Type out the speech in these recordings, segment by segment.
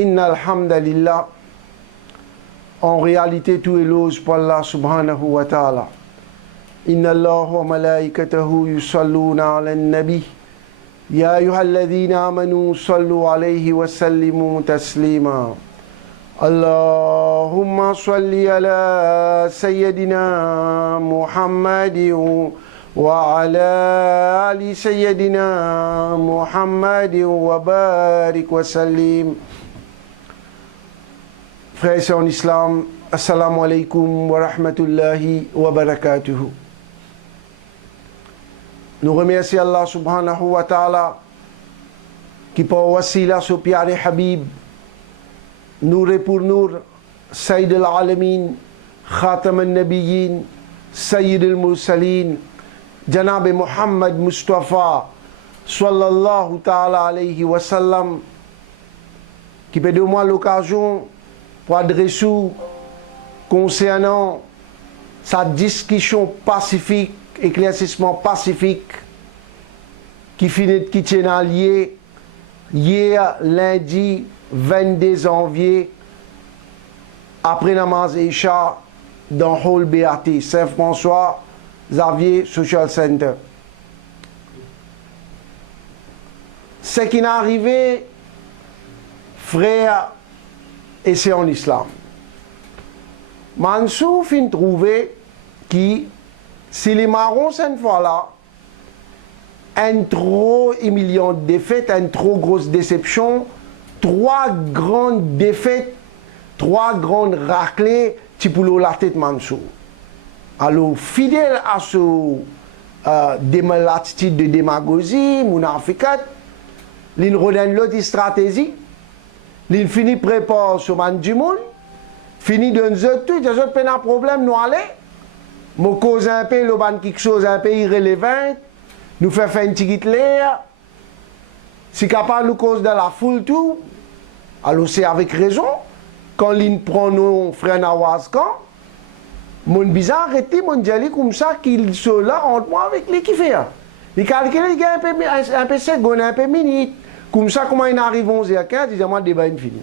Inna alhamdulillah. En réalité, tout éloge pour Allah subhanahu wa ta'ala. Inna Allah wa malaikatahu yusalluna ala nabi. Ya ayyuhalladhina amanu sallu alayhi wa sallimu taslima. Allahumma salli ala sayyidina Muhammadin wa ala ali sayyidina Muhammadin wa barik wa sallim. Frères et sœurs en islam, assalamu alaikum wa rahmatullahi wa barakatuhu. Nous remercions Allah subhanahu wa ta'ala qui par wasila ce piare Habib, nour et pour nour, Sayyid al-Alamin, Khatam al-Nabiyyin, Sayyid al-Mursalin, Janab Muhammad Mustafa, sallallahu ta'ala alayhi wa sallam, qui peut de moi l'occasion pour adresser concernant sa discussion pacifique, éclaircissement pacifique, qui finit qui tient allié hier lundi 22 janvier après namaz Isha dans Hall BAT, Saint-François Xavier Social Center. Ce qui n'est arrivé, frère, et c'est en islam. Mansour fin trouvé qui, si les marrons cette fois-là, une trop humiliante défaite, une trop grosse déception, 3 grandes défaites, 3 grandes raclées, tu peux la tête Mansour. Alors, fidèle à ce l'attitude de démagogie, munafikat, l'in redonne l'autre stratégie. Il finit prépare sur Mandjimoun, finit de nous tout, il y a un problème, nous allons, nous cause un peu, nous avons quelque chose un peu irrélevant, nous faisons un petit l'air, si capable nous cause de la foule tout, alors c'est avec raison, quand il prend nos frères Nawazkan, mon bizarre arrêté, mon dialogue comme ça, qu'il soit là entre moi avec lui qui fait. Il calcule, il gagne un peu seconde, un peu minute. Comme ça, comment ils arrivent 11h15, ils disent moi, le débat est fini.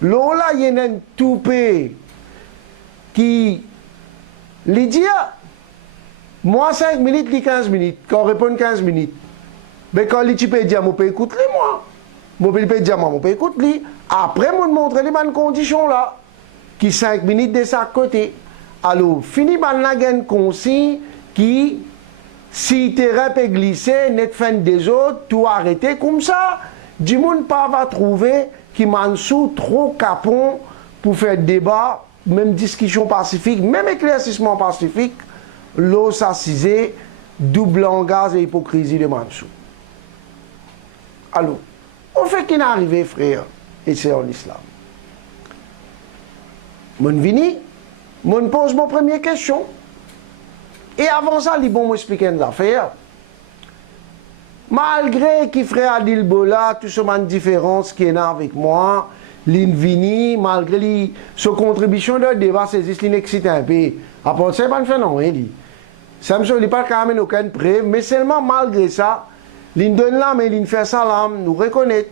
Là, il y a un toupé qui lui dit moi 5 minutes, lui 15 minutes. Quand on répond 15 minutes, mais quand il peut dire moi, peux écouter moi. Moi, peut dire moi, peux écouter. Après, moi, montre les bonnes conditions là, qui 5 minutes de chaque côté. Alors, fini par la gagne consigne qui. Si terrain peut glisser, net fin des autres, tout arrêter comme ça, du monde pas va trouver qui Mansour trop capon pour faire débat, même discussion pacifique, même éclaircissement pacifique, l'eau s'assisait, double langage et hypocrisie de Mansour. Alors, on fait qu'il est arrivé, frère, et c'est en islam. Mon vini, mon pose mon première question. Et avant ça, il bon m'expliquer une affaire. Malgré qu'il ferait Adil Bola, tout ce man différence qui est là avec moi, l'invini, malgré sa contribution de débat, c'est juste l'excité un peu. Après ça, il ne fait non, il ça me semble pas quand même aucun preuve, mais seulement malgré ça, il donne là, mais il fait salam, nous reconnaît.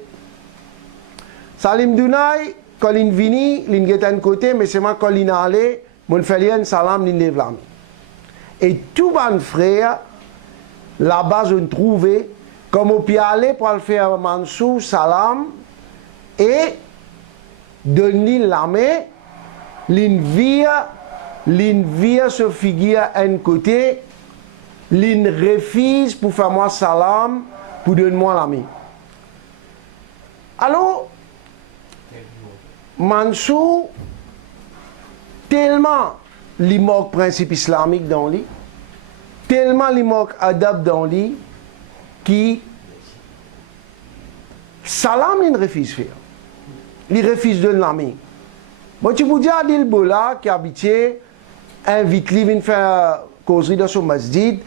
Salim Dunay, quand il vient, il est un côté, mais seulement quand il est allé, il fait un salam, il lève la main. Et tout bon frère, là-bas, je trouvais, comme on peut aller pour le faire Mansour, salam, et donner la main, l'invire se figure à un côté, l'in refuse pour faire moi salam, pour donner moi la main. Alors, Mansour, tellement il manque principe islamique dans lui, tellement il manque adab dans lui, qui salam il refuse faire. Il refuse de l'ami. Moi tu vous dis à Adil Bola qui habitait, invite lui à faire causerie dans son masjid.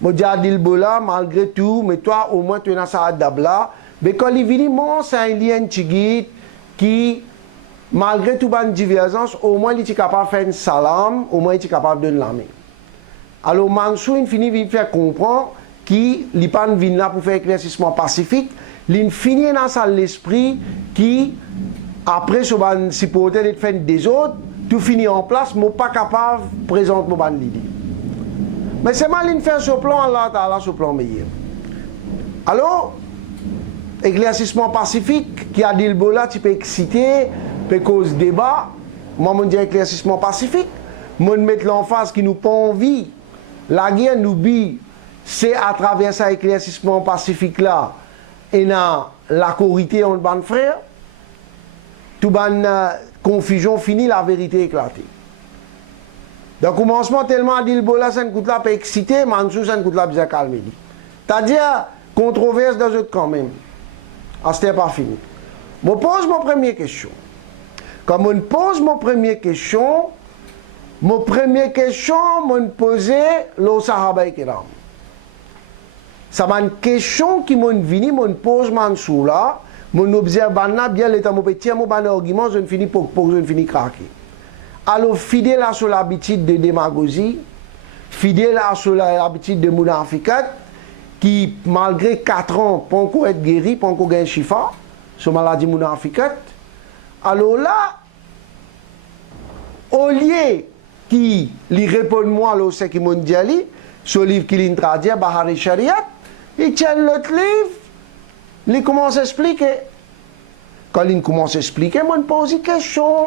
Moi dis à Adil Bola malgré tout, mais toi au moins tu es dans sa adab là. Mais quand il vient, moi c'est un lien qui malgré toute bonne divergence, au moins il est capable de faire un salam, au moins il est capable de donner la main. Alors Mansour, il finit de faire comprendre qu'il n'est pas venu là pour faire éclaircissement pacifique, il finit dans l'esprit qui Après, ce ban si peut-être faire des autres, tout finit en place, je ne suis pas capable de présenter mon ban l'idée. Mais c'est mal de faire ce plan, Allah Ta'ala, ce plan meilleur. Alors, éclaircissement pacifique, qui a dit le bola, tu peux exciter, peut cause débat. Moi, je dis éclaircissement pacifique. Moi, je mets l'emphase qui nous pas envie. La guerre nous dit, c'est à travers cet éclaircissement pacifique là, et dans la corité entre ban frères, tout ban confusion finie, la vérité éclatée. Donc, commencement tellement dit le bola, ça ne coûte là, peut exciter, Mansou, ça ne coûte là, bien calmer. C'est-à-dire, controverse dans autres quand même. Ah, c'était pas fini. Je pose ma première question. Quand je pose ma première question, je posais le Sahaba Kiram. C'est une question qui m'a venu, je pose Mansou là, je observe bien l'état, je tiens mon argument, je finis pour je finis craquer. Alors, fidèle à sur l'habitude de démagogie, fidèle à sur l'habitude de munafikat, qui, malgré 4 ans, pas encore être guéri, pas encore gagné chifa, sur maladie munafikat. Alors là, au lieu qui lui répond moi, là, c'est qui m'ont dit, ce livre qui l'a traduit, Bahari Shariat, il tient l'autre livre, il commence à expliquer. Quand il commence à expliquer, moi, je pose une question.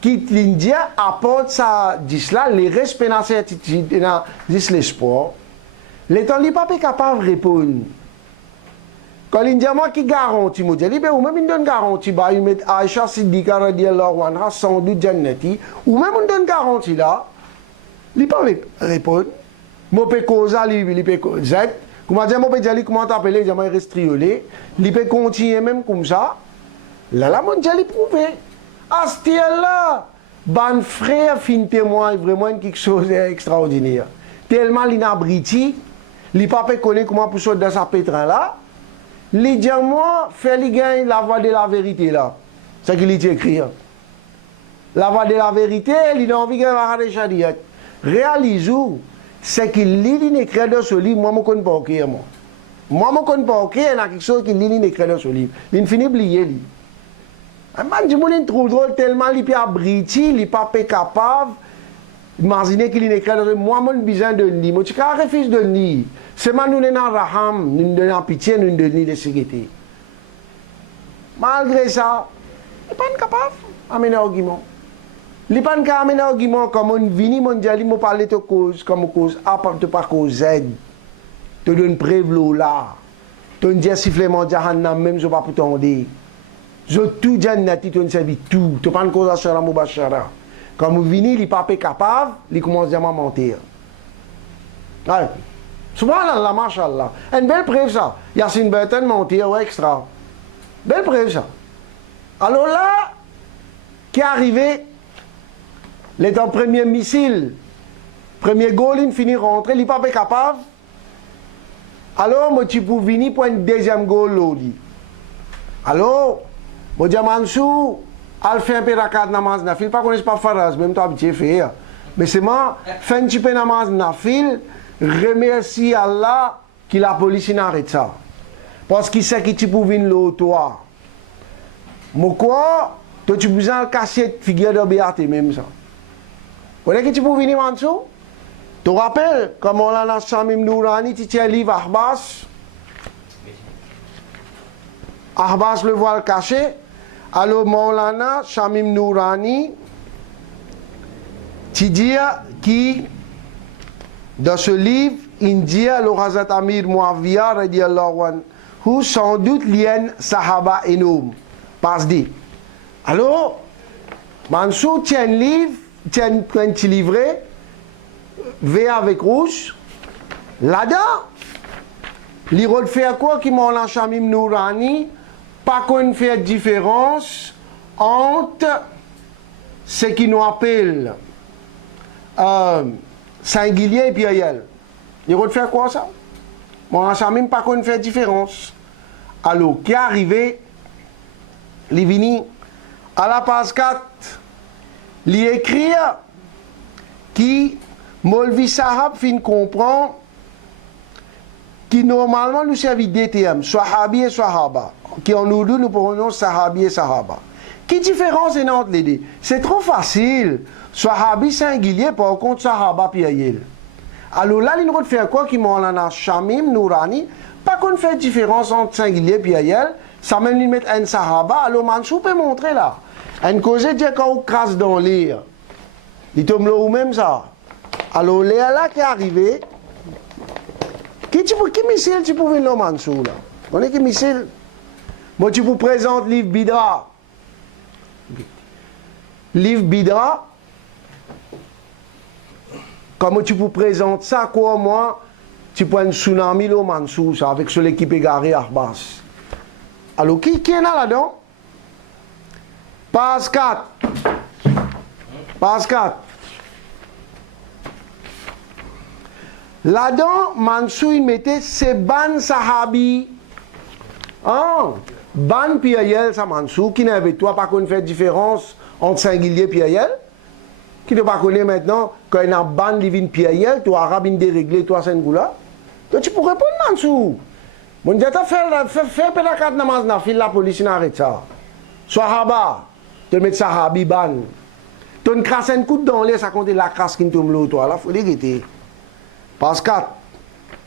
Qui l'Indien apporte ça, dit cela, les respects dans cette attitude, dans l'espoir. L'État n'est pas capable de répondre. Quand l'Indien, moi qui garantit, moi dis, ou même il donne garantie, bah, il met Aïcha Siddiqa radiallahu anha, sans doute Jannati, ou même on donne garantie là, il ne peut pas répondre. Moi, je peux causer, il peut causer. Comment dire, moi, je peux dire, comment t'appeler, je vais rester, il peut continuer même comme ça. Là, mon Dieu, il prouve. À ce là, ban frère fin témoin vraiment quelque chose d'extraordinaire. Tellement il n'a briti, il pas connaît comment pour sortir dans sa pétrin là. Il dit moi, fait les gains la voix de la vérité là. C'est qu'il dit écrit. La voix de la vérité, il a envie de faire des chadiat. Réalisez-vous, c'est qu'il lit l'écrit dans ce livre, moi je ne connais pas ok moi. Moi je ne connais pas ok, il y a quelque chose qu'il lit l'écrit dans ce livre. Il finit oublier lui. Man, je me trouve drôle tellement il est abriti, il n'est pas capable. Imaginez qu'il est écrit dans moi, je besoin de lui. Moi, je refuse de lui. C'est moi, nous sommes en raham, nous sommes en pitié, nous sommes de sécurité. Malgré ça, il n'est pas capable d'amener un argument. Il n'est pas capable d'amener un argument comme on vient, on dit, on parle de cause, comme cause A, pas cause Z. Tu donnes preuve là. Tu dis sifflement, Jahannam, même je ne vais pas pour t'en dire. Je tout jannati, tu ne sais tout. Tu pas une cause à faire mubashara. Quand vous venez, il n'est pas capable, il commence à mentir. Ouais. Subhanallah, mashallah. Une belle preuve ça. Yassine Burton mentir, ouais, extra. Belle preuve ça. Alors là, qui est arrivé, il est en premier missile, premier goal, il finit rentrer, il n'est pas capable. Alors, moi, tu peux venir pour un deuxième goal, là. Alors, moi, je Mansou, al fait un peu rakat namaz nafil, pas qu'on n'est pas faraz, même toi habitué faire. Mais c'est moi, fait un petit peu namaz nafil, remercie Allah que la police n'arrête ça. Parce qu'il sait que tu peux venir là, toi. Moi quoi, toi tu besoin de casser figure de béaté même ça. Vous voyez que tu peux venir Mansou? Tu te rappelles, comme on l'a dans Shamim Nourani, tu tiens un livre Ahbas. Ahbas le voile caché. Alors, Maulana Shamim Nourani, tu dis qui, dans ce livre, il dit le Hazrat Amir Muawiyah, radiallahu anhu, sans doute lien Sahaba énorme. Passe dit. Alors, Mansour tient un livre, tient un petit livret, vert avec rouge, là-dedans, il fait quoi qui Maulana Shamim Nourani, pas qu'on fait différence entre ce qui nous appelle singulier et pluriel. Il va faire quoi ça? Bon, ça même pas qu'on fait différence. Alors, qui est arrivé, il est venu à la page 4, il écrit qui Molvi Sahab fin comprend qui normalement nous servit DTM, Sahabi et Sahaba. qui en ourdou nous prenons sahabi et sahaba. Quelle différence est entre les deux? C'est trop facile. Sahabi singulier, par contre, sahaba piayel. Alors là, il nous fait quoi qui m'en Shamim, Nourani, pas qu'on fait différence entre singulier et piayel, ça même lui met un sahaba, alors Mansou peut montrer là. Un cause dit qu'on crasse dans l'air. Il tombe là ou même ça. Alors là qui est arrivé, qui missile tu peux venir là Mansou là? On est qui missile? Moi tu vous présente livre Bidra. Livre Bidra. Comment tu vous présentes ça, quoi, moi? Tu prends un tsunami là Mansou, ça, avec sur l'équipe égarée Arbas. Alors qui est là-dedans? Page 4. Page 4. Là-dedans, Mansou, il mettait c'est ban sahabi. Ah, ban piayel, ça Mansou, qui n'avait toi pas qu'on fait différence entre singulier et piayel? Qui ne pas connaît maintenant quand il y a un ban divine piayel, toi arabe déréglé, toi Sengoula? Donc tu pourrais répondre Mansou. Mon Dieu, fais pédakat namaz na fil la police n'arrête ça. Sahaba, te mettre sahabi ban. Tu crasse un coup dans l'air, ça compte la crasse qui tombe là, toi là, faut l'éviter. Passe 4.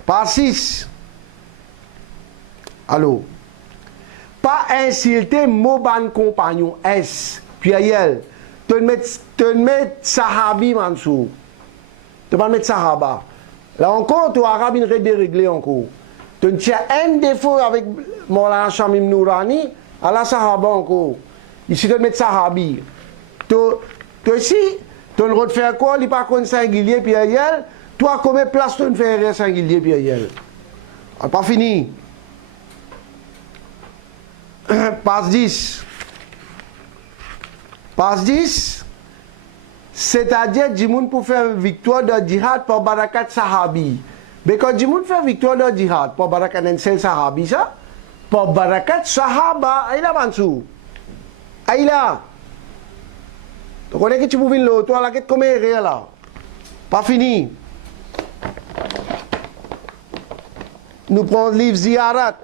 Passe 6. Allô. Pas insulter mot ban compagnon, S. Puis aïel. Te mettre sahabi Mansou. Tu vas mettre sahaba. Là encore, tu arabe une déréglé encore. Tu tiens un défaut avec Maulana Shamim Nourani, à la sahaba encore. Ici, tu vas mettre sahabi. Toi aussi, tu vas faire quoi? Il n'est pas qu'on singulier puis aïel. Toi, combien de place tu ne fais rien singulier puis aïel? Pas fini. Passe 10. Passe 10. C'est-à-dire, Jimoun pour faire victoire de djihad par barakat sahabi. Mais quand Jimoun fait victoire de djihad par barakat d'un seul sahabi, ça, par barakat sahaba, aïla Mansou. Aïla. Tu connais que tu peux venir là, toi, la quête comme est là. Pas fini. Nous prenons le livre Ziyarat.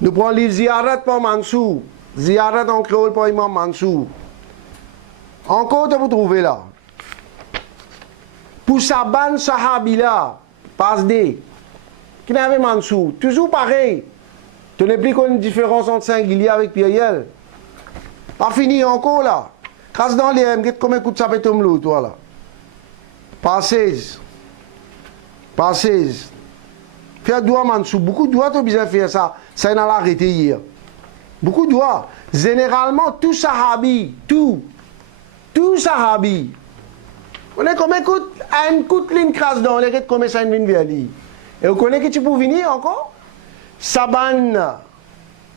Nous prenons le livre Ziyarat par Mansou. Ziyarat en créole par Imam Mansou. Encore, tu vous trouvez là. Pour Saban Sahabi là, passe D. Qui n'avait Mansou. Toujours pareil. Tu n'as plus qu'une différence entre singulier avec piayel. Pas fini encore là. Casse dans les M, comme écoute ça fait tomber toi là. Passe 16. Passe 16. Fais doigt Mansou. Beaucoup de doigts, tu as besoin de faire ça. Ça, il a arrêté hier. Beaucoup de doigts. Généralement, tout sahabi, tout sahabi. On est comme écoute, un coup de ligne crasse dans les règles comme ça, une ligne vers lui. Et vous connaissez que tu peux venir encore? Saban,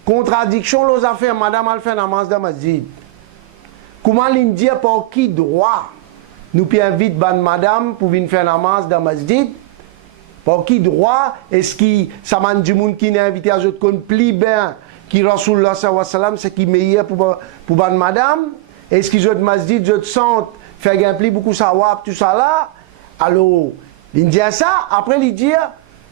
contradiction, les affaires, madame a fait namaz de masjid. Comment l'Indien, par qui droit, nous peut inviter madame pour venir faire namaz de masjid? Par qui droit, est-ce que Saman Jimoun qui n'est invité à autres qu'on plie bien, qui Rasulullah sallallahu alayhi wa sallam, c'est qui est meilleur pour madame? Est-ce qu'ils ont masjid, je te sens, faire un pli beaucoup sawab, tout ça là? Alors, il dit ça, après il dit,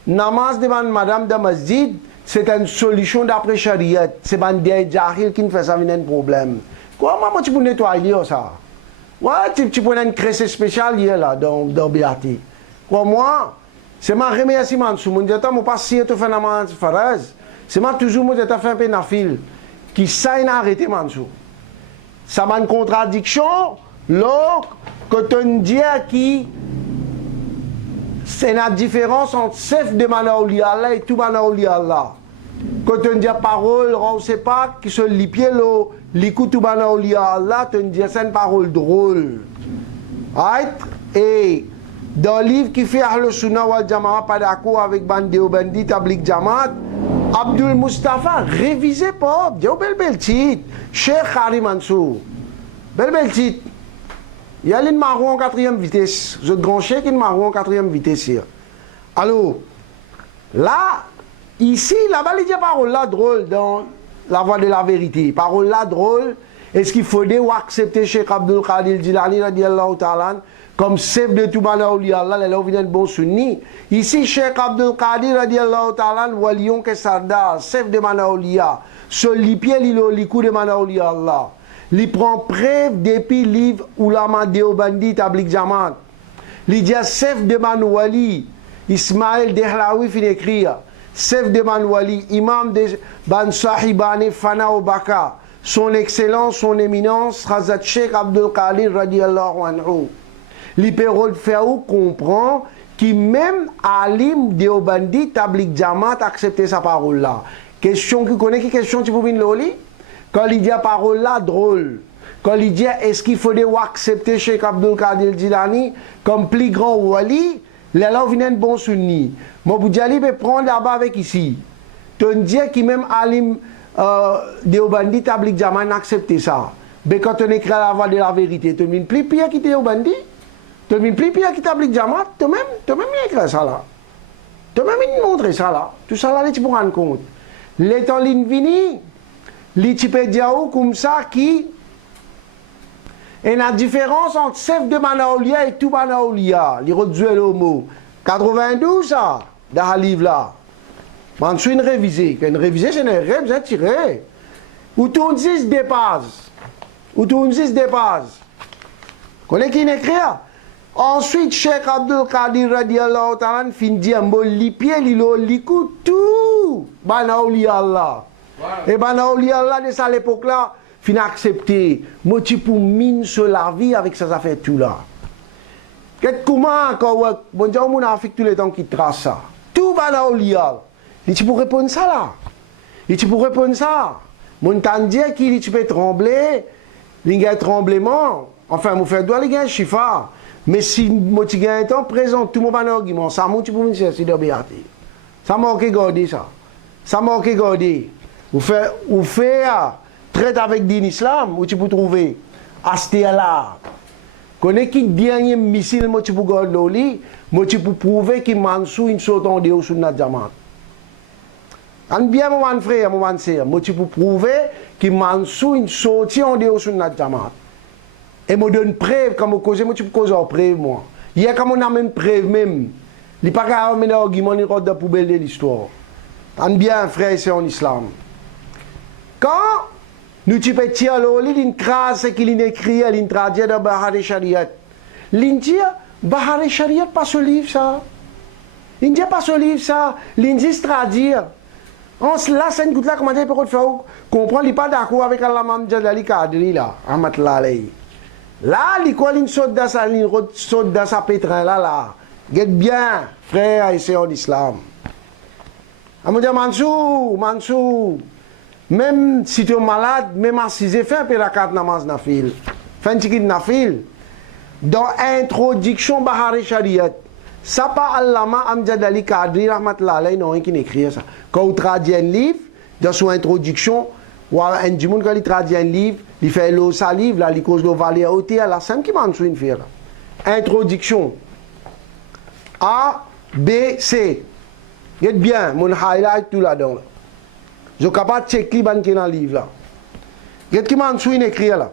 namaz devant madame de masjid, c'est une solution d'après Shariat. C'est pas un jahil qui ne fait ça, un problème. Comment tu peux nettoyer ça? Ouais, tu peux une crèche spéciale là, dans Béati. Moi, c'est ma remerciement. Si je pas si tu fais namaz faraz, c'est moi toujours moi fait un peu nafil qui s'est arrêté Mansou. Ça m'a une contradiction, là, que tu dis qui c'est la différence entre chef de Manaouli Allah et tout Manaouli Allah. Quand tu dis parole, on ne sait pas qui se lit pied, l'écoute tout Manaouli Allah, tu dis c'est une parole drôle. Right? Et dans le livre qui fait Ahl Sunnah wal Jama'a, pas d'accord avec Bandéo Bandi, Tablik Jamaat, Abdul Mustafa, révisé pas, bel titre, Cheikh Hari Mansour, bel titre. Il y a une marron en 4e vitesse, je grand cheikh une marron en 4e vitesse. Alors, là, ici, là-bas, il y a parole là drôle dans la voie de la vérité. Parole là drôle, est-ce qu'il faudrait accepter Cheikh Abdul Qadir Jilani, radiallahu ta'ala, comme chef de tout Manaouli Allah, là, il vient de bon sunni. Ici, Cheikh Abdul Qadir, radiallahu ta'ala, walion que Sardar, chef de Manaoulia, seul les pieds, les coups de Manaouli Allah. Il prend preuve depuis livre Oulama Deobandi Tablik Jamaat. Il dit chef de Manouali, Ismaël Dehlaoui fin écrire, chef de Manouali, imam de Ban Sahibane Fana Obaka, son excellence, son éminence, Hazrat Cheikh Abdul Qadir radiallahu anhu. L'hyperole fait comprend qui même Alim Deobandi Tablik Jamaat accepté sa parole là. Question qui connaît qui question tu peux venir loli? Quand il dit la parole là drôle. Quand il dit est-ce qu'il faut accepter Cheikh Abdul Qadir Jilani comme plus grand wali, là on vient de bon sunni. Moi vous allez me prendre là-bas avec ici. Tu dis qui même Alim Deobandi Tablik Jamaat accepté ça. Mais quand on écrit la voix de la vérité, tu viens plus pire qui Deobandi? Tu viens plus pire qui Tablik Jamaat? Tu même écrit ça là. Tu même montré ça là. Tout ça là tu peux rendre compte. Les temps l'infini, les tu peux dire comme ça qui et la différence entre chef de Manaoulia et tout Manaoulia, les redoués le mot 92 ça dans le livre là. Man suis une révisée, une révisée c'est une rêve, c'est tiré. Ou tout 10 dépasse. Ou tout 10 dépasse. Connais qui écrit? Ensuite, Cheikh Abdul Qadir radiallahu ta'ala fin dit un bon lipier, likou tout Banaouli Allah. Et Banaouli Allah de ça l'époque là, fin accepté. Moi tu pour mine sur la vie avec ces affaires tout là. Qu'est-ce comment quand bon Dieu mon Afrique tous les temps qui trace ça. Tout Banaouli Allah. Et tu pour répondre ça là. Et tu pour répondre ça. Mon tandis qui tu peux trembler, il y a un tremblement. Enfin, mon frère doit il y a un chiffre. Mais si moi tu gagnes un temps présent, tout le monde va nous argument. Ça monte pour me dire c'est de béati. Ça m'a regardé ça. Ça m'a regardé. Vous faites traite avec din islam où tu peux trouver asté là. Connais qui dernier missile moi tu peux garder l'oli, moi tu peux prouver qu'il Mansou une sorte en dehors sur notre jamaat. En bien mon frère, mon sœur, moi tu peux prouver qu'il Mansou une sortie en dehors sur notre jamaat. Et me donne preuve quand me cause, moi tu peux causer en preuve moi. Hier quand on a même preuve même, il pas qu'à amener argument ni de poubelle de l'histoire. En bien frère c'est en islam. Quand nous tu peux tirer l'oli d'une crase qu'il écrit à l'intraduire dans Bahar Shariat. L'India Bahar Shariat pas ce livre ça. L'India pas ce livre ça. L'India se traduire. On se laisse une goutte là comment dire pour faire comprendre il pas d'accord avec Allah Mamdjali Kadri là. Ahmad Lalay. Là, l'école saute dans sa pétrin là. Get bien, frère, et c'est en islam. On me dit, Mansou, même si tu es malade, même à 6 fais un peu la carte namaz na fil. Fais un petit nafil. Dans introduction Bahar Shariat, ça pas Allama Amjad Ali Kadri Rahmatullah alayhi non qui écrit ça. Quand on traduit un livre, dans son introduction, ou un djimoun quand il traduit un livre, il fait le salive, là, il cause le valet au thé, là, c'est qui m'a une faire. Introduction. A, B, C. Regarde bien, mon highlight tout là-dedans. Je suis capable de checker dans le livre là. Regarde qui m'a une écrit là.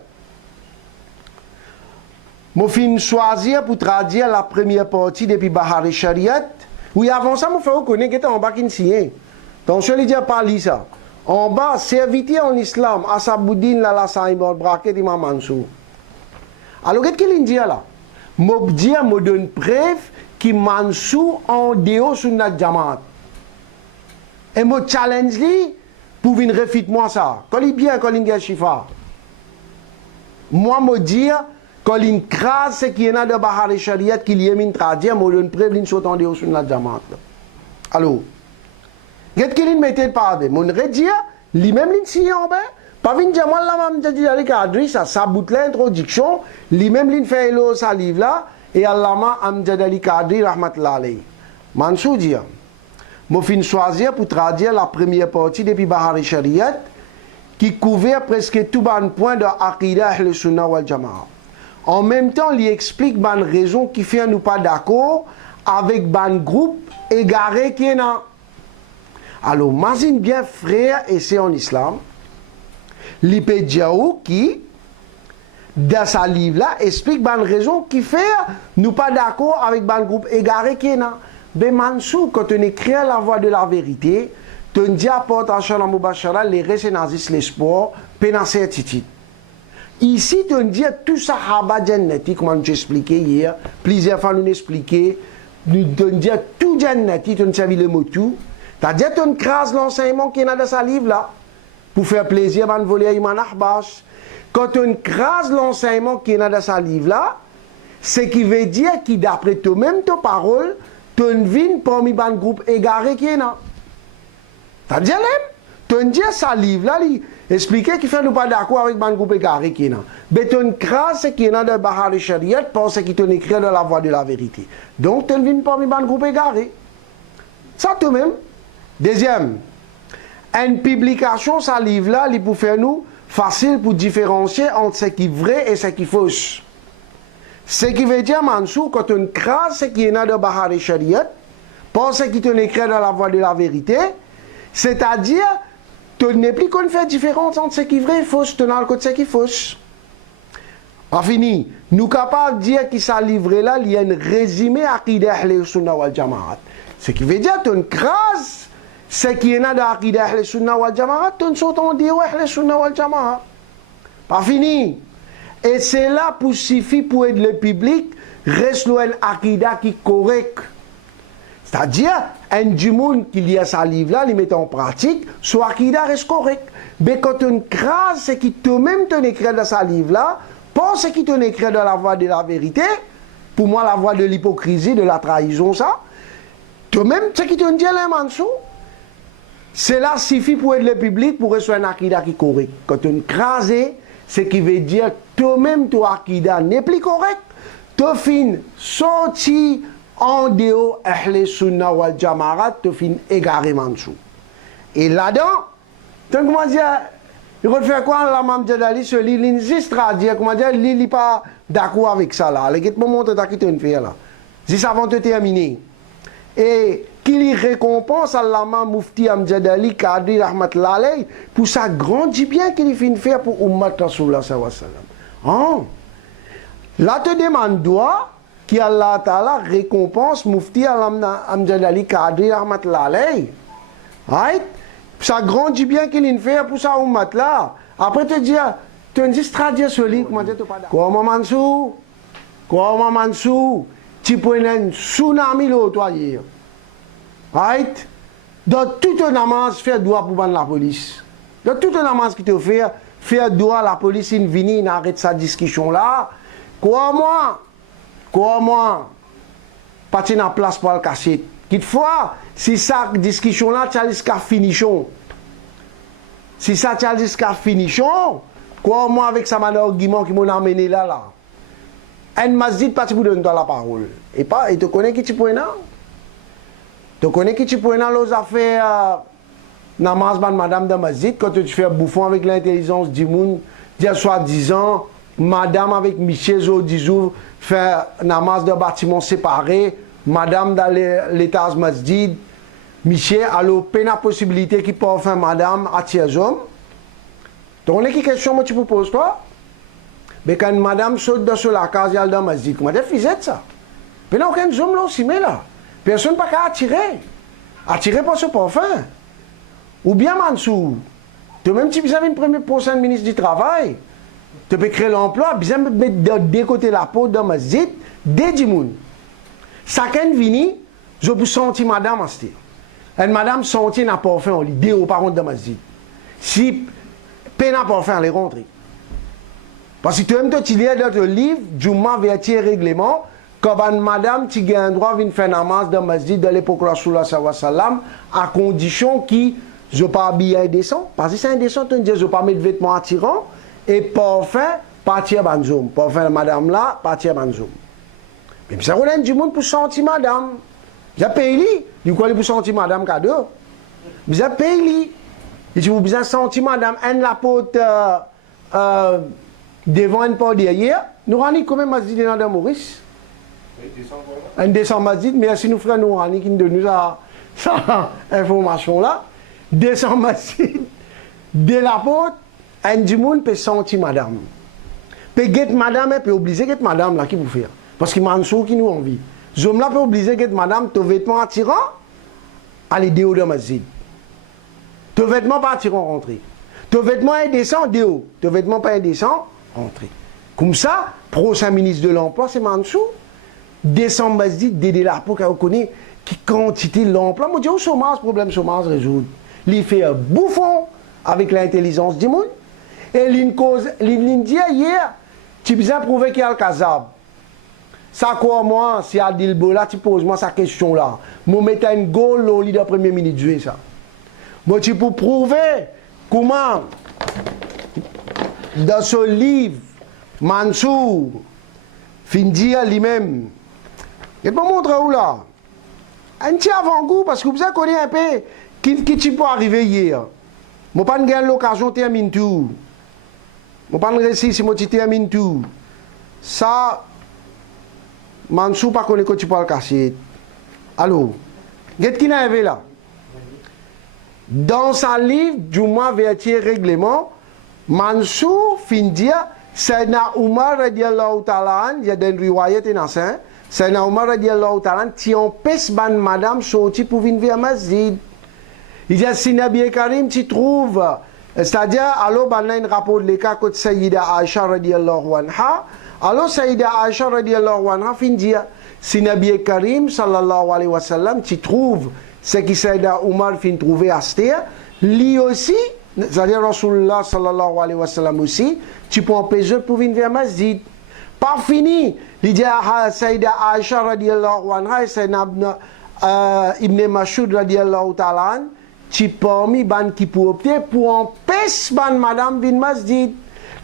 Je fin choisir pour traduire la première partie depuis Bahar Shariat. Oui, avant ça, je fais reconnaître que en bas qui signé. Donc, je lui dis pas lire ça. En bas, serviteur en islam, Asabuddin Lala Saïmon Braket Imam Mansou. Alors, qu'est-ce qu'il dit là? Je me donne preuve que Mansou en dehors sur notre jamaat. Et je challenge lui pour venir réfuter moi ça. Quand il bien, quand il y a chifa. Moi, je dis, quand il crase ce qui est dans le Bahar Shariat, qu'il y a une traduire, je donne preuve qu'il soit en dehors sur notre jamaat. Alors, qu'est-ce qu'il mettait par là? Mon redire, lui-même l'insigne en bas. Pas vin dire moi là même dit avec Adri ça bout l'introduction, lui-même l'in fait le sa livre là et Allama Amjad Ali Kadri rahmatullah alayhi. Mansou dit moi fin choisir pour traduire la première partie depuis Bahar Shariat qui couvre presque tout ban point de Aqida Ahl Sunnah wal Jama'a. En même temps, il explique ban raison qui fait nous pas d'accord avec ban groupe égaré qui est là. Alors, imagine bien, frère, et c'est en islam, l'Ipédiaou qui, dans sa livre-là, explique une raison qui fait nous pas d'accord avec un groupe égaré qui est là. Ben Mansou, quand on écrit la voix de la vérité, on dit à Portation la Moubachara, les ressénazis, l'espoir, pénancer attitude. Ici, on dit tout ça, Haba Jannati, comme j'ai expliqué hier, plusieurs fois nous expliqué, nous dit tout Jannati, on savait le mot tout. C'est-à-dire qu'on crase l'enseignement qui est dans sa livre-là, pour faire plaisir à voler Iman Ahbash. Quand on crase l'enseignement qui est dans sa livre-là, c'est qui veut dire que d'après toi-même, ta parole, tu viens parmi un groupe égaré qui est là. C'est-à-dire, tu dis sa livre-là, expliquer qu'il fait nous pas d'accord avec un groupe égaré qui est là. Mais tu crases ce qui est dans le Bahar Shariat parce qu'il t'en écrit dans la voie de la vérité. Donc, tu viens parmi un groupe égaré. Ça, toi-même. Deuxième, une publication, sa livre-là, il peut faire nous facile pour différencier entre ce qui est vrai et ce qui est faux. Ce qui veut dire, Mansou, quand on crase ce qui est dans le Bahar Shariat, parce qu'il t'en écrit dans la voie de la vérité, c'est-à-dire, tu n'es plus qu'on fait différence entre ce qui est vrai et faux, tu n'as le côté ce qui est faux. Pas fini. Nous sommes capables de dire que ça livre-là, il y a un résumé à Aqidah Ahl Sunnah wal Jama'at. Ce qui veut dire, tu crases ce qui est dans l'Aqidah Ahl Sunnah wal Jama'at, tu sautes en dire Ahl Sunnah wal Jama'at. Pas fini. Et c'est là pour suffire pour aider le public, reste un Aqidah qui est correct. C'est-à-dire, un du monde qui lit sa livre-là, il met en pratique, son Aqidah reste correct. Mais quand on crase ce qui toi-même te écrit dans sa livre-là, pense ce qui te écrit dans la voie de la vérité, pour moi la voie de l'hypocrisie, de la trahison, ça, toi-même, ce qui te dit là, Mansou, c'est là suffit pour aider le public pour recevoir un Aqidah qui est correct. Quand on crase, ce qui veut dire toi-même, ton Aqidah n'est plus correct, tu finis sorti en dehors Ahl Sunnah wal Jama'at, tu finis égaré Mansou. Et là-dedans, tu commences à dire, il faut faire quoi la Mam Jadali, il insiste à dire, comment dire, il n'est pas d'accord avec ça là. Il me montre ce qu'il fait là. Si ça va te terminer. Et qu'il récompense à l'Amam Mufti Amjadali Kadri Rahmatullah alayhi pour sa grande bien qu'il fait faire pour Ummat Rasulullah sallallahu alayhi wa sallam. Là te demande toi qui Allah Ta'ala récompense Mufti Amjadali Kadri Rahmatullah alayhi. Right? Ça grandit bien qu'il fait pour sa Ummat là. Après te dire, tu dis traduire ce livre, comment tu pas d'accord. Comment Mansou, tu peux un tsunami l'autre hier. Right? Dans toute une namaz, faire droit pour la police. Dans toute une namaz qui te fait, faire droit à la police, il vient, il arrête sa discussion là. Crois-moi, pas de place pour le casser. Quelquefois, si ça discussion là, tu as jusqu'à finition. Si ça tu as jusqu'à finition, crois-moi avec ça mon argument qui m'a amené là. Un masjid pas tu donnes la parole. Et te connais qui tu peux là? Tu connais qui tu peux là les affaires namaz ban madame de masjid quand tu fais bouffon avec l'intelligence du monde, dire soi-disant madame avec Michel Zodizou fait namaz de bâtiment séparé, madame dans l'étage masjid, Michel alors peine la possibilité qui peut faire madame à tiers-homme. Tu connais qui question que tu peux poser toi? Mais quand madame saute dans la case, il y a le masjid, comment tu fais ça? Mais non, aucun homme là aussi, mais là. Personne n'a pas attirer. Attirer par ce parfum. Ou bien, Mansou, toi-même, si vous avez une première prochaine ministre du Travail, tu peux créer l'emploi, vous avez mettre de côté la peau dans ma masjid, des djimoun. Chacun vini, je peux sentir madame à ce et madame sentit un parfum, on lui dit aux parents de ma masjid. Si peine à parfum, elle est rentrée. Parce que toi-même, tu lis dans le livre, Jumma verti règlement, comme madame, tu as un droit de faire namaz dans le masjid de l'époque de Rasulullah sallallahu alayhi wa sallam, à condition que je ne pas habiller indécent. Parce que c'est indécent, tu dis, je ne pas mettre vêtements attirants, et parfum, partir banzoum. Parfum, madame là, partir banzoum. Mais ça, on a du monde pour sentir madame. Vous avez payé, du coup, pour sentir madame cadeau. Vous avez payé. Et si vous avez senti madame, un la porte devant une porte derrière, nous rendons quand même masjid de Maurice. Un descend masjid, merci nous frère Nourani qui nous donne cette information là. Descend masjid, de la porte, un du monde peut sentir madame. peut get madame, peut obliger get madame là qui vous faire. Parce que Mansour qui nous envie. Zom là peut obliger get madame, ton vêtement attirant, allez déo de masjid. Ton vêtement pas attirant, rentrer. Ton vêtement indécent, déo. Ton vêtement pas indécent, rentrer. Comme ça, prochain ministre de l'Emploi, c'est Mansour. Descendre masjid, d'aider la peau, qu'on connaît qui quantité l'emploi. Moi, je dis, au chômage, problème chômage résoudre. Il fait un bouffon avec l'intelligence du monde. Et l'Inde dit hier, tu as besoin de prouver qu'il y a le Kazab. Ça, quoi, moi, si Adil Bola, tu poses moi sa question là. Moi, je mets une goal au leader premier ministre jouer ça. Moi, tu peux prouver comment, dans ce livre, Mansour, fin dire lui-même, je vais te montrer où là. Un petit avant-goût, parce que vous avez connu un peu qui tu peux arriver hier. Je n'ai pas eu l'occasion de terminer tout. Je n'ai pas réussi si je termine tout. Ça, Mansour ne connaît pas que tu peux le casser. Allô? Qu'est-ce qui est arrivé là? Dans sa livre, du moins vertier règlement, Mansour fin dire, Sayyidina Umar radiallahu ta'ala, il y a des riwayat et nassins, Sayyidina Umar radiallahu ta'ala, qui empêche ban madame sortir pour venir vers masjid. Il dit, si Nabi Karim, tu trouves, c'est-à-dire, alors, il y a un rapport de l'écart de Sayyida Aisha radiallahu anha, alors Sayyida Aisha radiallahu anha fin dire, si Nabi Karim, sallallahu alayhi wa sallam, tu trouves ce qui Sayyida Umar fin trouver à terre, lui aussi, c'est-à-dire Rasulullah sallallahu alayhi wa sallam aussi, tu peux empêcher pour venir vers masjid. Pas fini. Il dit à Sayyida Aisha radiallahu anha et Sayyidina Ibn Mas'ud radiallahu ta'ala, tu permis ban qui peut opter pour empêcher ban madame venir masjid.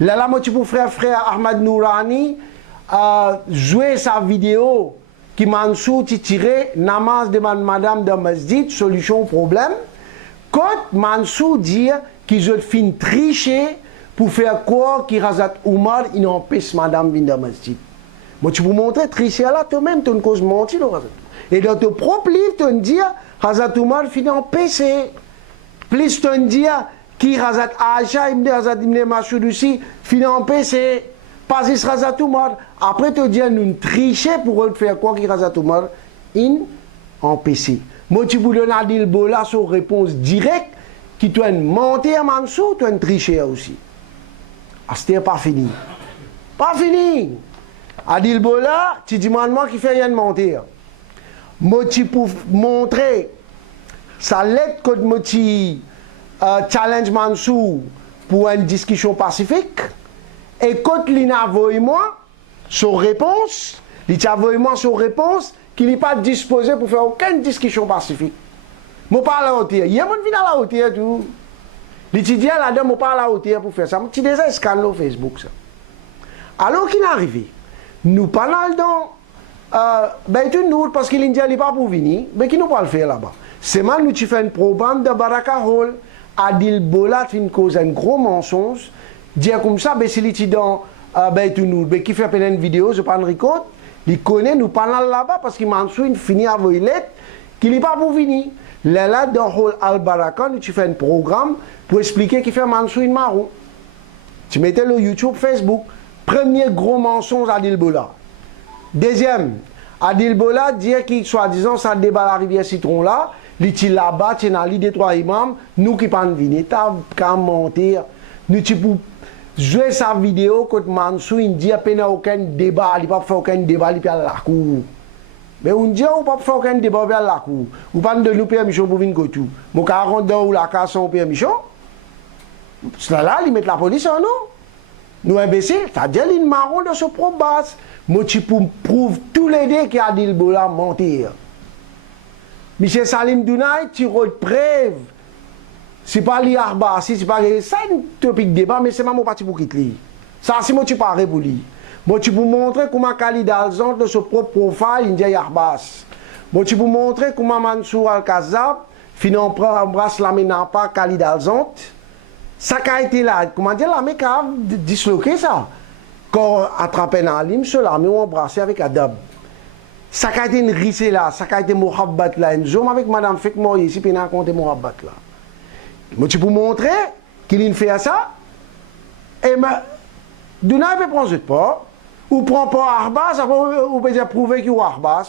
Là, moi, tu peux frère Ahmad Nourani jouer sa vidéo qui Mansour tiré namaz de madame de masjid, solution au problème. Quand Mansour dit qu'ils ont fin tricher pour faire quoi qui Razat Oumar, il empêche madame venir dans masjid. Moi, tu peux montrer tricher là, toi-même, tu as une cause mentir. Et dans ton propre livre, tu as dit Razat Oumar finit empêché. Plus tu as dit qui Razat Aisha, Razat Ibn Mas'ud aussi, finit empêché. Pas is Razat Oumar. Après, tu dis nous tricher pour faire quoi qui Razat Oumar, in empêché. Moi, tu peux donner à Adil Bola son réponse directe, qui doit mentir à Mansour, tu dois tricher aussi. Ah, c'était pas fini. Pas fini. Adil Bola, tu demandes moi qui fait rien de mentir. Moi, tu peux montrer sa lettre que moi, tu challenge Mansour pour une discussion pacifique. Et quand il a envoyé moi son réponse, il a envoyé moi son réponse, qu'il n'est pas disposé pour faire aucune discussion pacifique. Je parle à la hauteur. Il y a un vient à la hauteur tout. L'étudiant là-dedans, je parle à la hauteur pour faire ça. Tu déjà un scandale au Facebook ça. Alors qu'il est arrivé, nous parlons dans Baitul Nour parce qu'il n'est pas pour venir, mais qui nous pas le faire là-bas. C'est mal nous tu fais un programme de Baraka Hall. Adil Bola fait une cause un gros mensonge. Dire comme ça, ben s'il est dans Baitul Nour, ben qui fait une vidéo, je parle record. Il connaît, nous parlons là-bas parce qu'il m'a ensuite fini à vos lettres qu'il n'est pas pour venir. Là, dans Hall Al-Baraka, tu fais un programme pour expliquer qu'il fait Mansour une marron. Tu mettais le YouTube, Facebook. Premier gros mensonge à Adil Bola. Deuxième, Adil Bola dit qu'il soi-disant ça débat la rivière Citron là, il est là-bas, tu es dans l'idée des trois imams, nous qui pas venir, tu as qu'à mentir. Nous tu peux jouer sa vidéo quand Mansour il dit qu'il n'y a aucun débat, il ne peut pas faire aucun débat, il peut aller à la cour. Mais on dit on ne peut pas faire aucun débat à la cour. On parle de nous permission pour venir tout. Mon 40 ans ou la casse sans permission. Cela là, ils mettent la police en nous. Nous imbéciles, c'est-à-dire qu'ils marront de ce propre base. Moi, tu peux prouver tous les deux qu'il a dit le Bola mentir. Michel Salim Dounaï, tu preuve. C'est pas l'Iarba, c'est pas ça un topic débat, mais c'est pas mon parti pour quitter. Ça, c'est moi tu parles pour lui. Moi, tu peux montrer comment Khalid Alzant de son propre profil, il dit Yarbas. Moi, tu peux montrer comment Mansour Al-Kazab, finalement, embrasse la ménage pas Khalid Alzant. Ça qui a été là, comment dire, la mec a disloqué ça. Quand attrapé Nalim, cela, mais on embrassé avec Adab. Ça qui a été une rissée là, ça qui a été Mohabbat là, une zone avec Madame Fekmo ici, puis on a compté Mohabbat là. Moi, tu peux montrer qu'il fait ça, et D'où n'a pas prendre pas, ou prend pas Arbas, ou peut dire prouver qu'il y a Arbas.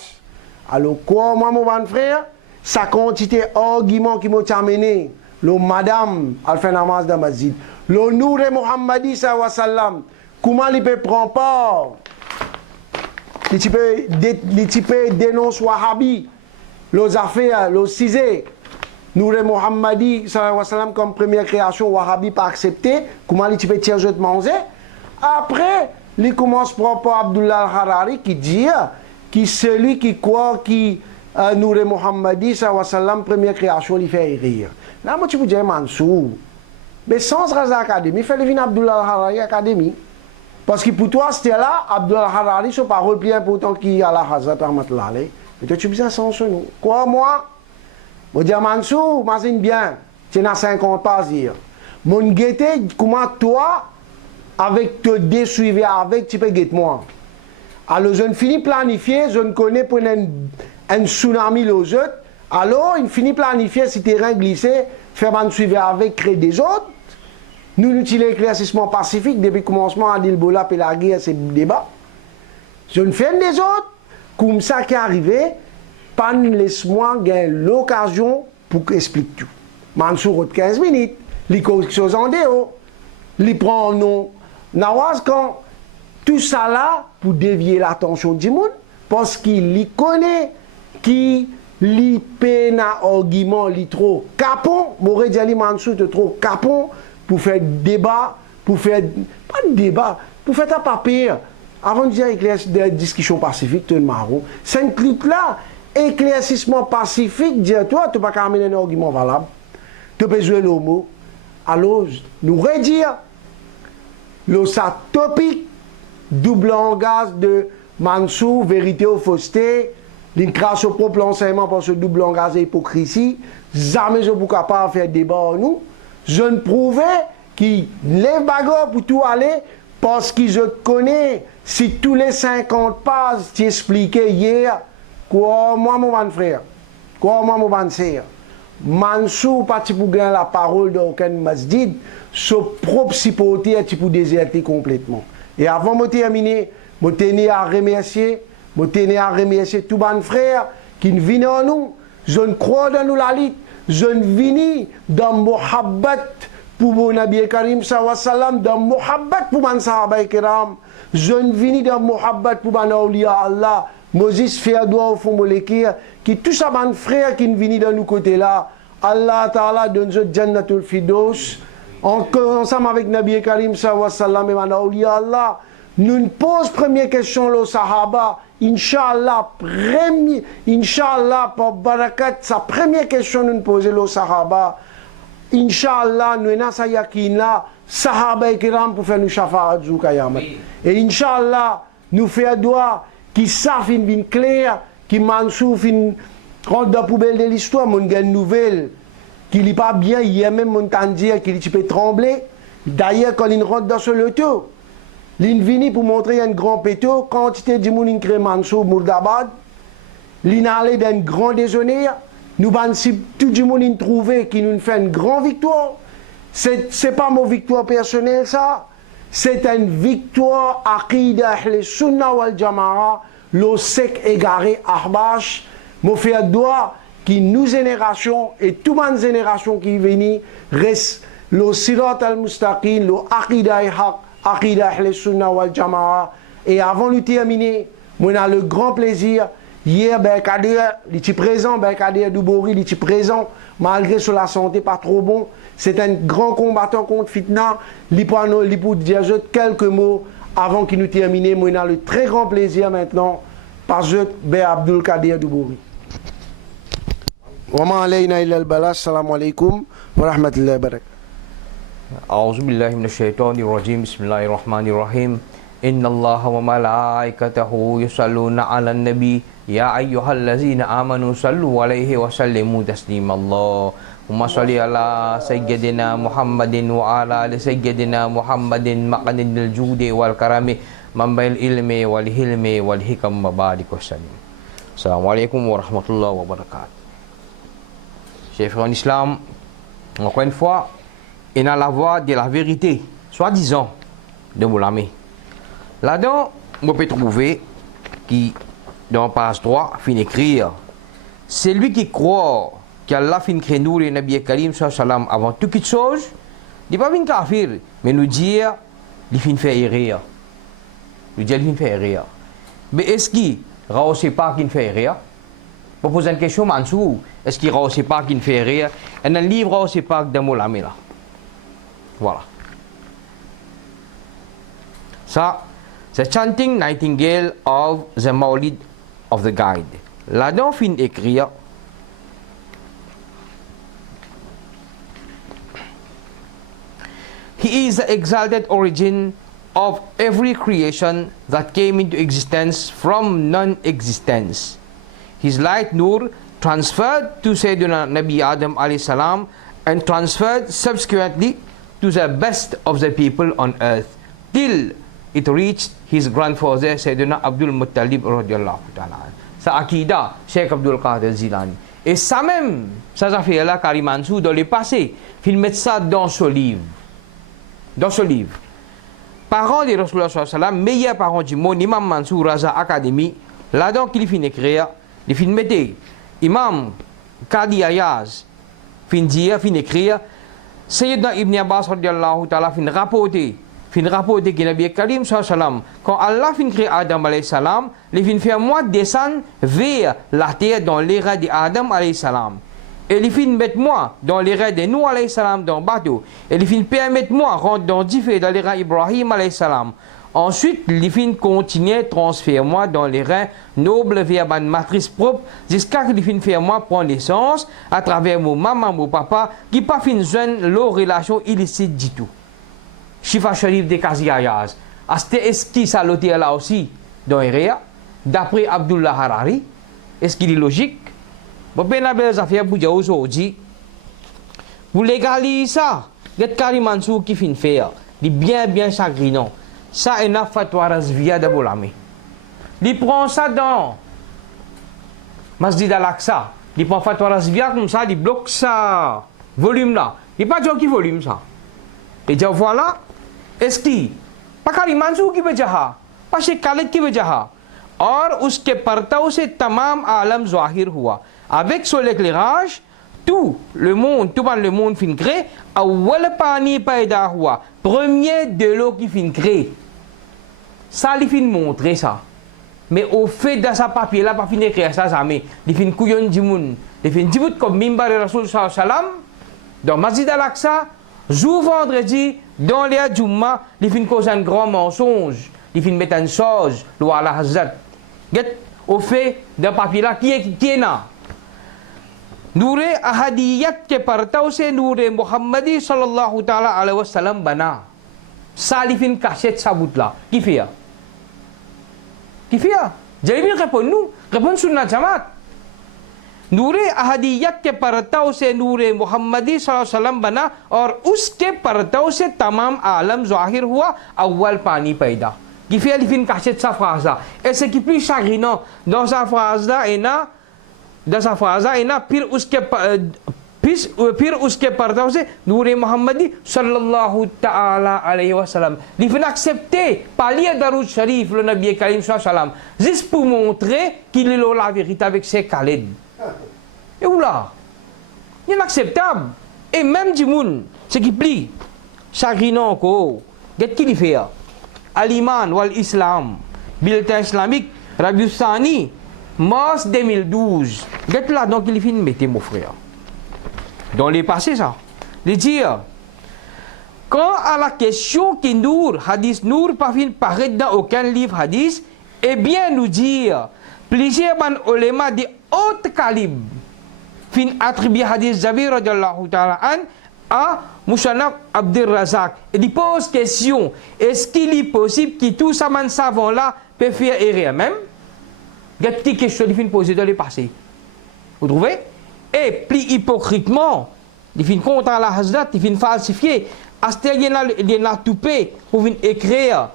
Alors, quoi, moi, mon bon frère, sa quantité d'arguments qui m'ont amené, le madame, al fait namaz dans masjid, le nour Muhammadi, sallallahu alayhi wa sallam, comment il peut prendre part, il peut dénoncer Wahhabi, les affaires, les cisés, nour Muhammadi, sallallahu alayhi wa sallam, comme première création, Wahhabi pas accepté, comment il peut tirer de manger. Après, il commence par Abdullah al-Harari qui dit que celui qui croit qui Nour Muhammadi, sallallahu alayhi wa sallam, première création, il fait rire. Là, moi, tu peux dire Mansour. Mais sans Raza Académie, il fait venir Abdullah al-Harari Académie. Parce que pour toi, c'était là, Abdullah al-Harari, son parole plus important qu'il a la Hazrat Ahmad Laleh. Mais toi, tu peux dire sans nous. Quoi, moi? Je dis Mansour, imagine bien, tu as 50 pas à dire. Mon guetté, comment toi, avec te désuivre, avec, tu peux guetter moi. Alors, je ne finis planifier, je ne connais pas un tsunami les autres. Alors, il finit planifier si terrain glissé, faire un suivi avec, créer des autres. Nous utilisons l'éclaircissement pacifique depuis le commencement à Dilbola et la guerre, c'est le débat. Je ne fais des autres. Comme ça qui est arrivé, pas laisse-moi gagner l'occasion pour expliquer tout. Mansour, 15 minutes, il cause quelque chose en déo, il prend non. Nawaz, quand tout ça là, pour dévier l'attention du monde, parce qu'il connaît qui li peine argument li trop capon, m'aurait dit Ali Mansour de trop capon pour faire débat, pour faire pas de débat, pour faire ta papier avant de dire des discussions pacifiques tout le marron. C'est un clip là, éclaircissement pacifique, dire toi tu pas amener un argument valable. Tu peux jouer le mot. Alors nous redire le sa topic double langage de Mansour, vérité ou fausseté, l'incrasse au propre enseignement par ce double langage et hypocrisie, jamais je ne suis pas capable de faire débat en nous. Je ne prouvais qu'il lève bagarre pour tout aller parce que je connais si tous les 50 pages tu expliquais hier, quoi moi mon bon frère, quoi moi mon bon sœur. Mansour parti pour gagner la parole d'aucun masjid, ce propre supporter est pour déserter complètement. Et avant de terminer, je tenais à remercier tout les frères qui viennent en nous. Je ne crois dans nous la lutte. Je ne viens dans Mohabbat pour mon Nabi Karim sallallahu alayhi wa sallam, dans Mohabbat pour mon Sahaba Kiram. Je ne viens dans Mohabbat pour mon Awliya Allah. Moses fait doigt au fond de l'équerre. Qui tous ces frères qui viennent dans nous côté là. Allah Ta'ala donne ce Jannatul Fidos. Ensemble avec Nabi Karim sallallahu alayhi wa sallam et mon Awliya Allah. Nous pose première question le Sahaba. Inch'Allah, par barakat, sa première question nous poser le Sahaba. Inch'Allah, nous avons sa yakin là, Sahaba et Kiram pour faire nous shafa'at zou kayamat. Et Inch'Allah, nous faisons doigt qui savent une clair, qui Mansour rentre dans la poubelle de l'histoire, mon gain nouvelle, qui n'est pas bien, il y a même mon temps dire qu'il peut trembler. D'ailleurs, quand il rentre dans ce loto, l'in pour montrer un grand péto, quantité de moun crée Mansour Mourdabad, l'in allé d'un grand déjeuner, nous si tout le monde trouvé qui nous fait une grande victoire. C'est pas mon victoire personnelle ça, c'est une victoire aqida ahl sunna wal jama'a, le sec égaré ahbash, mon fait doigt qui nous génération et toute ma génération qui vient reste le sirat al-mustaqim, le aqida haq. Aqida Ahl Sunna wal Jama'a. Et avant de terminer, on a le grand plaisir. Hier, Kader, il était présent, Kader Doubouri, il était présent, malgré sur la santé pas trop bon. C'est un grand combattant contre Fitna. Il peut dire quelques mots avant qu'il nous termine. On a le très grand plaisir maintenant par Abdul Kader Doubouri. Wa ma alayna illa al-bala. Assalamu alaikum wa rahmatullahi wa barakatuh. أعوذ بالله من الشيطان الرجيم بسم الله الرحمن الرحيم إن الله وملائكته يصلون على النبي يا أيها الذين آمنوا صلوا عليه وسلموا تسليما اللهم صل على سيدنا محمد وعلى آل سيدنا محمد مقن الجود والكرم منبع العلم والحلم والحكم وبارك وسلم. السلام عليكم ورحمة الله وبركاته. Chers frères en islam, encore une fois, et dans la voie de la vérité, soi-disant, de Moulami. Là-dedans, on peut trouver qui, dans page 3, fin écrire c'est lui qui croit qu'Allah fin créer nous, les Nabi Karim sallam avant toute chose, il n'est pas un kafir, mais nous dire, il fin fait rire. Nous dire, il fin fait rire. Mais est-ce qu'il ne sait pas qu'il fait rire? Pour poser une question, Mansou, est-ce qu'il ne sait pas qu'il fait rire? Et dans le livre, il ne sait pas que dans le là. Voilà. Ça, c'est Chanting Nightingale of the Maulid of the Guide. Là-dedans, fin écrire He is the exalted origin of every creation that came into existence from non-existence. His light nur transferred to Sayyidina Nabi Adam alayhi salam and transferred subsequently to the best of the people on earth till it reached his grandfather Sayyidina Abdul Muttalib radiyallahu ta'ala. Sa akida Sheikh Abdul Qadir Jilani. Et ça même, ça affaire-là, Karim Mansou, dans le passé, il met ça dans ce livre. Dans ce livre. Parents de Rasulullah sallallahu alayhi wa sallam, meilleurs parents du monde, Imam Mansour Raza Academy, là-dedans qu'il finit écrire, il finit mettre Imam Qadi Ayaz, finit écrire, Sayyidina Ibn Abbas radiyallahu ta'ala finit rapporter que Nabi Karim sallallahu alayhi wa sallam, quand Allah finit créer Adam alayhi salam, il finit faire moi descendre vers la terre dans l'ère d'Adam alayhi salam. Et il finit mettre moi dans l'ère de Nuh alayhi salam dans le bateau. Et il finit permettre moi rentrer dans différents dans l'ère Ibrahim alayhi salam. Ensuite, il finit continuer transférer moi dans l'ère noble vers une matrice propre jusqu'à ce qu'il finit faire moi prendre naissance à travers mon maman, mon papa qui pas fin jeune leur relation illicite du tout. Shifa Sharif de Kazi Ayaz. Est-ce qu'il s'allotait là aussi dans l'ère d'après Abdullah Harari? Est-ce qu'il est logique? Bon, ben la belle affaire pour dire aujourd'hui, pour légaliser ça, il y a Karim Mansou qui finit faire, il bien chagrinant. Ça est un fatwa razvia de Bolame. Il prend ça dans Masjid Al-Aqsa. Il prend fatwa razvia comme ça, il bloque ça, volume là. Il n'y a pas de gens qui volume ça. Et dire voilà, est-ce qu'il pas Karim Mansou qui veut dire, pas Sheikh Khalid qui veut dire. और उसके परताव से तमाम आलम ज़ाहिर हुआ avec son éclairage tout le monde fin créé awwal pani paida हुआ premier de l'eau qui fin créé ça il fin montrer ça mais au fait de sa papier là pas fin écrire ça mais il fin couillon du monde il fin dit comme mimbar Rasul sallam dans Masjid Al-Aqsa jour vendredi dans les Jumma il fin cause un grand mensonge il fin mettre une chose loi à la Hazrat au fait d'un papier là qui est là नूर अहदियत के परताव से नूर मोहम्मदी सल्लल्लाहु ताला अलैहि वसल्लम बना सालिफिन काशेत साबुतला किफिया जरीबी रépond सुनना जमात नूर अहदियत के परताव से नूर मोहम्मदी सल्लल्लाहु अलैहि वसल्लम बना और उसके परताव से तमाम आलम जाहिर हुआ अव्वल पानी पैदा किफिया लिफिन काशेत सा phrase là et ce qui plus chagrinant dans sa phrase là est là dans sa phrase là, et puis उसके पर्दाव से नूर मोहम्मदी सल्लल्लाहु ta'ala alayhi wa sallam. Il faut accepter par lire Daroud Sharif, le Nabi Karim sallam, juste pour montrer qu'il est la vérité avec ses Khalid. Et oula, c'est inacceptable. Et même du monde, ce qui plie, chagrinant encore, qu'est-ce qu'il fait? Al-Iman wal Islam, bulletin islamique, Rabiul Thani, mars 2012. Qu'est-ce là donc il finit mettez mon frère. Dans les passés ça. Les dire quand à la question qui Nour, hadith Nour pas fin paraître dans aucun livre hadith, eh bien nous dire plusieurs ulama de haut calibre fin attribuer hadith Jabir radhiyallahu ta'ala an à Musannaf Abdur Razak et il pose question est-ce qu'il est possible que tout ça man savant là peut faire erreur même? Des petites questions qui finissent posées dans le passé. Vous trouvez? Et plus hypocritement, ils finissent contre la Hazrat, ils finissent falsifier. Il y a tout pour écrire.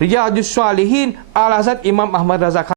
Riyadus Salihin, Al-Hazrat Imam Ahmad Razak.